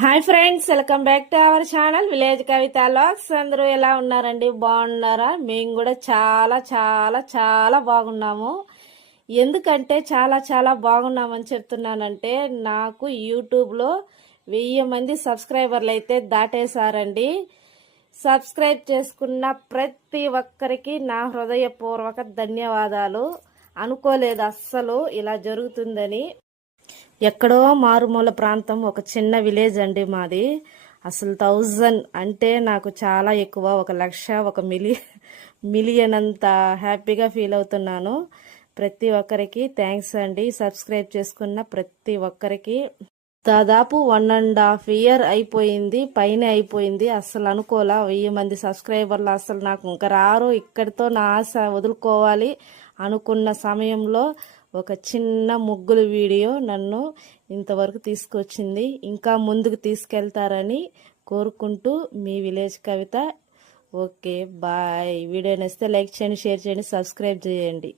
Hi friends welcome back to our channel village Kavitha lakhs అందరూ ఎలా ఉన్నారండి? బాగున్నారా? మేము కూడా చాలా చాలా చాలా బాగున్నాము. ఎందుకంటే చాలా చాలా బాగున్నామని చెప్తున్నానంటే నాకు యూట్యూబ్లో వెయ్యి మంది సబ్స్క్రైబర్లు అయితే దాటేశారండి. సబ్స్క్రైబ్ చేసుకున్న ప్రతి ఒక్కరికి నా హృదయపూర్వక ధన్యవాదాలు. అనుకోలేదు అస్సలు ఇలా జరుగుతుందని. ఎక్కడో మారుమూల ప్రాంతం ఒక చిన్న విలేజ్ అండి మాది. అసలు థౌజండ్ అంటే నాకు చాలా ఎక్కువ ఒక లక్ష ఒక మిలి మిలియన్ అంత హ్యాపీగా ఫీల్ అవుతున్నాను. ప్రతి ఒక్కరికి థ్యాంక్స్ అండి. సబ్స్క్రైబ్ చేసుకున్న ప్రతి ఒక్కరికి దాదాపు వన్ అండ్ హాఫ్ ఇయర్ అయిపోయింది పైన అయిపోయింది. అసలు అనుకోలా వెయ్యి మంది సబ్స్క్రైబర్లు అసలు నాకు ఇంకా రారు. ఇక్కడితో నా ఆశ వదులుకోవాలి అనుకున్న సమయంలో ఒక చిన్న ముగ్గులు వీడియో నన్ను ఇంతవరకు తీసుకొచ్చింది. ఇంకా ముందుకు తీసుకెళ్తారని కోరుకుంటూ మీ village Kavitha. Okay bye. Video నచ్చితే లైక్ చేయండి షేర్ చేయండి సబ్స్క్రైబ్ చేయండి.